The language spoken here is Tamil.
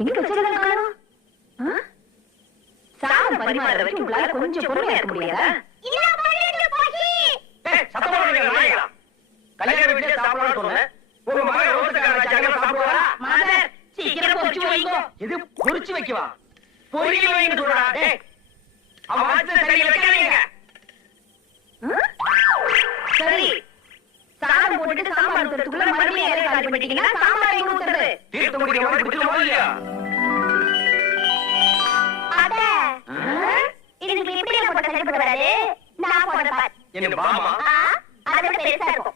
எங்க வச்சதெல்லாம் காணோம். சாதம் பரிமாற வரைக்கும் உங்களால கொஞ்சம் பொறுமையா இருக்க முடியாதா? கல்யாண வீட்டுல சாப்பிடலாம் சொன்னேன். உங்க மகன் ரோட்டுக்காரன் சாப்பிடுவாரா? மாதர் சீக்கிரம் பொரிச்சு வைங்க. இது பொரிச்சு வைக்கவா? பொரிக்க வைங்கன்னு சொல்றா. டேய் அவன் வாசல் சரியில்லை வைக்காதீங்க. சரி சாதம் போட்டுட்டு சாம்பார் ஊத்துறதுக்குள்ள மறுபடியும் இலைய காலி பண்ணிட்டீங்கன்னா சாம்பார் எங்க ஊத்துறது? தீர்த்து முடிக்கிற மாதிரி குடிக்கணுமா இல்லையா? அட இதுக்கு எப்படி போட்ட சரிப்பட்டு வராது? நான் போட பார். என்ன பாமா? அதை விட பெருசா இருக்கும்.